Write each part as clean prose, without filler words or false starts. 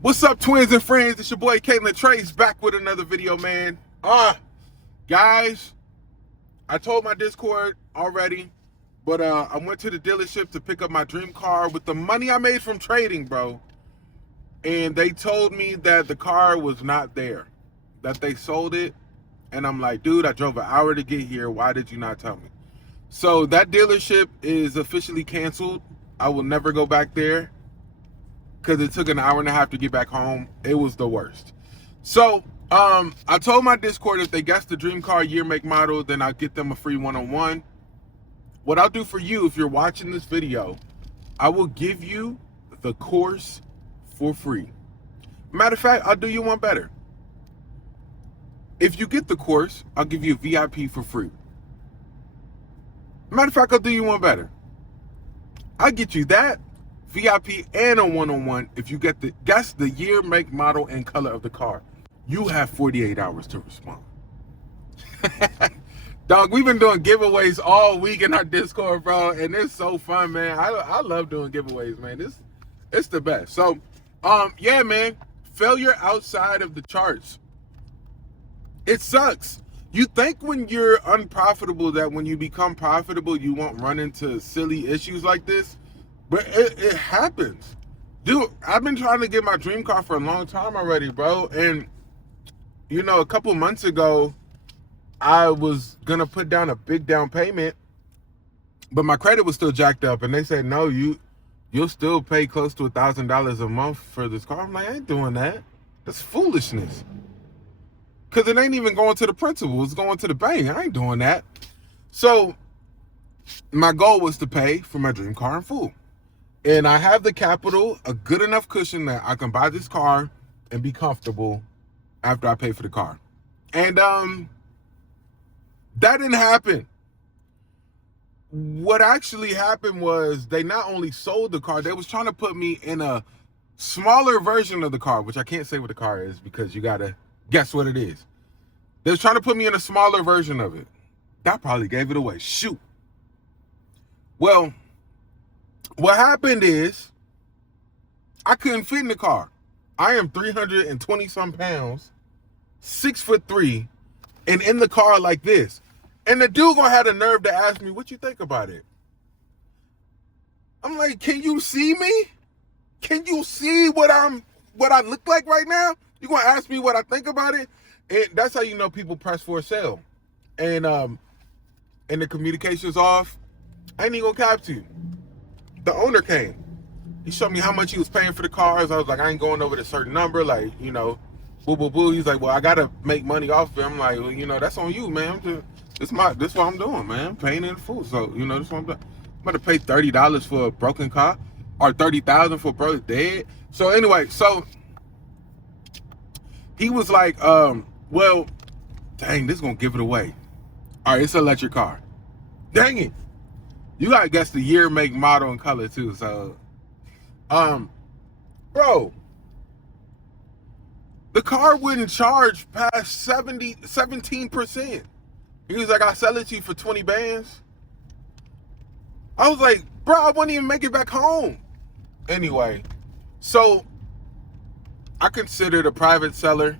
What's up, twins and friends? It's your boy Caitlin Trace back with another video, man. Guys, I told my Discord already, but I went to the dealership to pick up my dream car with the money I made from trading, bro. And they told me that the car was not there, that they sold it. And I'm like, dude, I drove an hour to get here. Why did you not tell me? So that dealership is officially canceled. I will never go back there, because it took an hour and a half to get back home. It was the worst. So I told my Discord if they guess the dream car year, make, model, then I'll get them a free one-on-one. What I'll do for you, if you're watching this video, I will give you the course for free. Matter of fact, I'll do you one better. If you get the course, I'll give you a VIP for free. Matter of fact, I'll do you one better. I'll get you that VIP and a one-on-one if you get the guess the year, make, model, and color of the car. You have 48 hours to respond. Dog, we've been doing giveaways all week in our Discord, bro, and it's so fun, man. I love doing giveaways, man. It's the best. So, yeah, man, failure outside of the charts. It sucks. You think when you're unprofitable that when you become profitable, you won't run into silly issues like this, but it happens. Dude, I've been trying to get my dream car for a long time already, bro. And, you know, a couple months ago, I was going to put down a big down payment, but my credit was still jacked up. And they said, no, you'll still pay close to $1,000 a month for this car. I'm like, I ain't doing that. That's foolishness. Because it ain't even going to the principal. It's going to the bank. I ain't doing that. So my goal was to pay for my dream car in full. And I have the capital, a good enough cushion that I can buy this car and be comfortable after I pay for the car. And that didn't happen. What actually happened was they not only sold the car, they was trying to put me in a smaller version of the car, which I can't say what the car is because you got to guess what it is. They was trying to put me in a smaller version of it. That probably gave it away. Shoot. Well, what happened is I couldn't fit in the car. I am 320 some pounds, 6'3", and in the car like this. And the dude gonna have the nerve to ask me, what you think about it? I'm like, can you see me? Can you see what I look like right now? You gonna ask me what I think about it? And that's how you know people press for a sale. And the communication's off. I ain't even gonna cap to you. The owner came. He showed me how much he was paying for the cars. I was like, I ain't going over the certain number, like, you know, boo boo boo. He's like, well, I gotta make money off of it. I'm like, well, you know, that's on you, man. This what I'm doing, man. I'm paying in full. So, you know, this what I'm doing. I'm about to pay $30 for a broken car, or $30,000 for a broken dead. So anyway, so he was like, well, dang, this is gonna give it away. All right, it's an electric car. Dang it. You gotta guess the year, make, model, and color too. So, bro, the car wouldn't charge past 17%. He was like, I'll sell it to you for 20 bands. I was like, bro, I wouldn't even make it back home. Anyway, so I considered a private seller.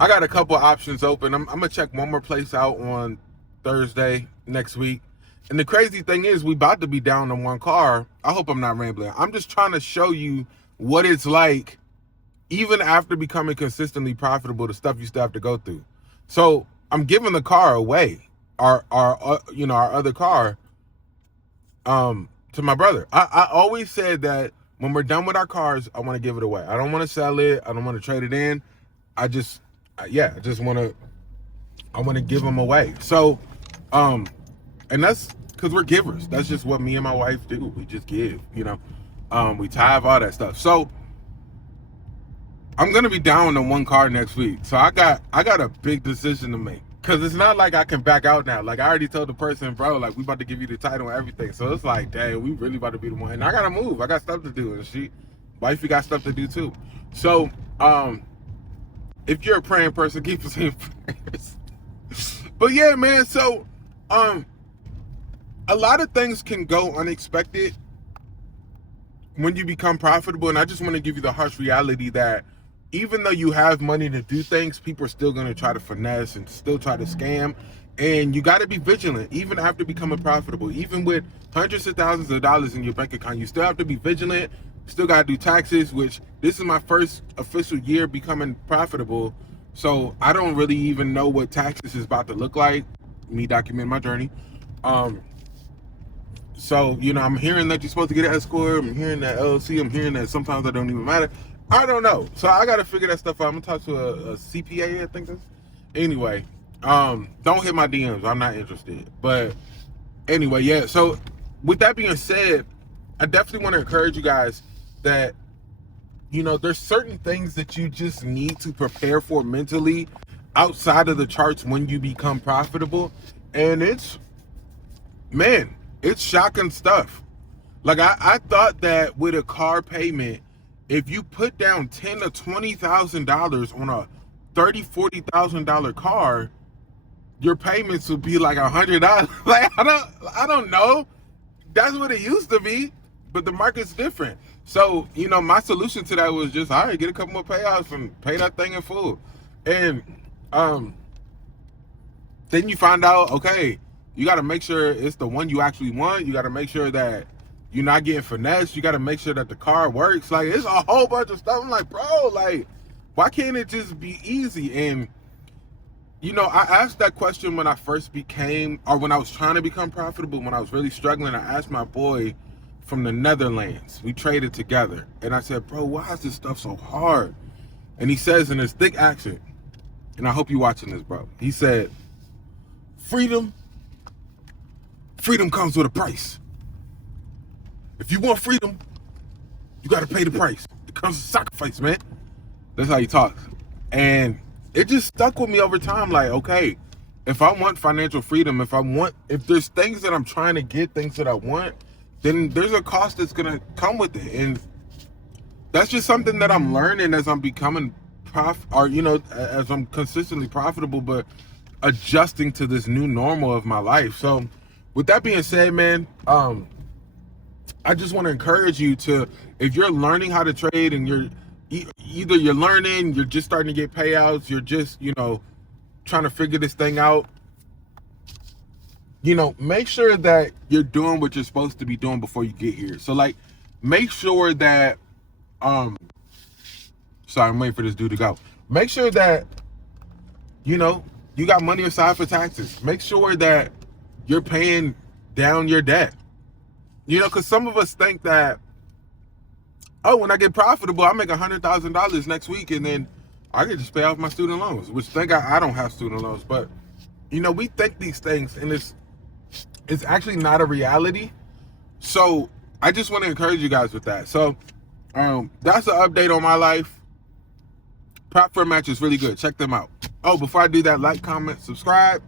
I got a couple options open. I'm gonna check one more place out on Thursday next week. And the crazy thing is, we about to be down to one car. I hope I'm not rambling. I'm just trying to show you what it's like, even after becoming consistently profitable, the stuff you still have to go through. So I'm giving the car away, our other car, to my brother. I always said that when we're done with our cars, I want to give it away. I don't want to sell it. I don't want to trade it in. I want to give them away. So, and that's because we're givers. That's just what me and my wife do. We just give, you know. We tithe, all that stuff. So I'm gonna be down on one car next week. So I got a big decision to make. Cause it's not like I can back out now. Like I already told the person, bro, like we about to give you the title and everything. So it's like, dang, we really about to be the one. And I gotta move. I got stuff to do. And wifey got stuff to do too. So, if you're a praying person, keep us in prayers. But yeah, man, so a lot of things can go unexpected when you become profitable, and I just want to give you the harsh reality that even though you have money to do things, people are still going to try to finesse and still try to scam. And you got to be vigilant, even after becoming profitable. Even with hundreds of thousands of dollars in your bank account, you still have to be vigilant. Still got to do taxes, which this is my first official year becoming profitable. So I don't really even know what taxes is about to look like, me documenting my journey. So, you know, I'm hearing that you're supposed to get an S corp. I'm hearing that LLC. I'm hearing that sometimes that don't even matter. I don't know. So I got to figure that stuff out. I'm going to talk to a CPA, I think that's. Anyway, don't hit my DMs. I'm not interested. But anyway, yeah. So with that being said, I definitely want to encourage you guys that, you know, there's certain things that you just need to prepare for mentally outside of the charts when you become profitable. And it's shocking stuff. Like I thought that with a car payment, if you put down $10,000 to $20,000 on a $30,000-$40,000 car, your payments would be like $100. Like I don't know. That's what it used to be, but the market's different. So, you know, my solution to that was just, all right, get a couple more payouts and pay that thing in full. And then you find out, okay, you got to make sure it's the one you actually want. You got to make sure that you're not getting finessed. You got to make sure that the car works. Like, it's a whole bunch of stuff. I'm like, bro, like, why can't it just be easy? And, you know, I asked that question when I first became, or when I was trying to become profitable, when I was really struggling. I asked my boy from the Netherlands. We traded together. And I said, bro, why is this stuff so hard? And he says in his thick accent, and I hope you're watching this, bro. He said, freedom comes with a price. If you want freedom, you got to pay the price. It comes with sacrifice, man. That's how he talks. And it just stuck with me over time. Like, okay, if I want financial freedom, if there's things that I'm trying to get, things that I want, then there's a cost that's going to come with it. And that's just something that I'm learning as I'm becoming as I'm consistently profitable, but adjusting to this new normal of my life. So with that being said, man, I just want to encourage you to, if you're learning how to trade and you're learning, you're just starting to get payouts, you're just, you know, trying to figure this thing out, you know, make sure that you're doing what you're supposed to be doing before you get here. So like, make sure that, sorry, I'm waiting for this dude to go. Make sure that, you know, you got money aside for taxes. Make sure that you're paying down your debt. You know, because some of us think that, oh, when I get profitable, I make $100,000 next week, and then I can just pay off my student loans, which thank God I don't have student loans. But, you know, we think these things, and it's actually not a reality. So I just want to encourage you guys with that. So that's an update on my life. Prop Firm Match is really good. Check them out. Oh, before I do that, like, comment, subscribe.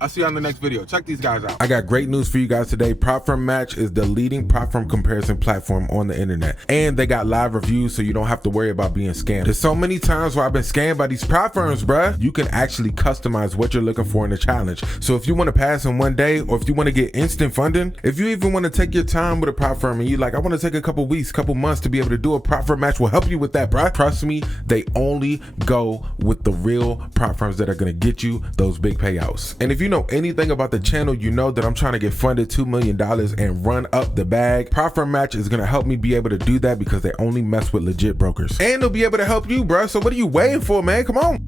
I'll see you on the next video. Check these guys out. I got great news for you guys today. Prop Firm Match is the leading prop firm comparison platform on the internet. And they got live reviews, so you don't have to worry about being scammed. There's so many times where I've been scammed by these prop firms, bruh. You can actually customize what you're looking for in a challenge. So if you want to pass in one day, or if you want to get instant funding, if you even want to take your time with a prop firm and you like, I want to take a couple weeks, couple months to be able to do a Prop Firm Match, will help you with that, bruh. Trust me, they only go with the real prop firms that are going to get you those big payouts. And if you know anything about the channel, you know that I'm trying to get funded $2 million and run up the bag. Prop Firm Match is going to help me be able to do that because they only mess with legit brokers. And they'll be able to help you, bro. So what are you waiting for, man? Come on.